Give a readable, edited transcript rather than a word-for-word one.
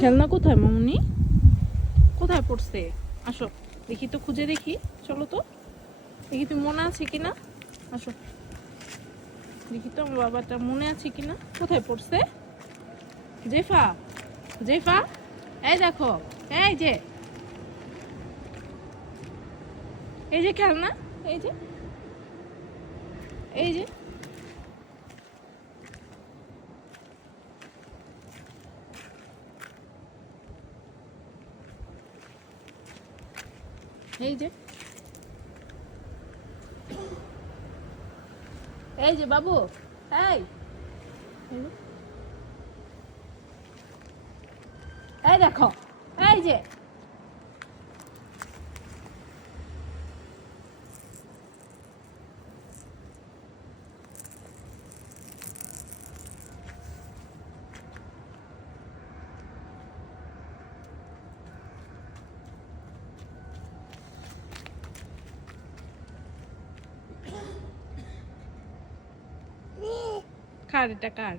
খেলনা কোথায় মামুনি? কোথায় পড়ছে? আসো দেখি তো, খুঁজে দেখি। চলো তো দেখি তুমি মনে আছে কিনা। আসো দেখি তো আমার বাবাটা মনে আছে কিনা। কোথায় পড়ছে? জেফা, জেফা, এই দেখো, এই যে, এই যে খেলনা, এই যে, এই যে, এই যে, এই যে বাবু, এই, এই যে, এই দেখো, এই যে, কার এটা, কার?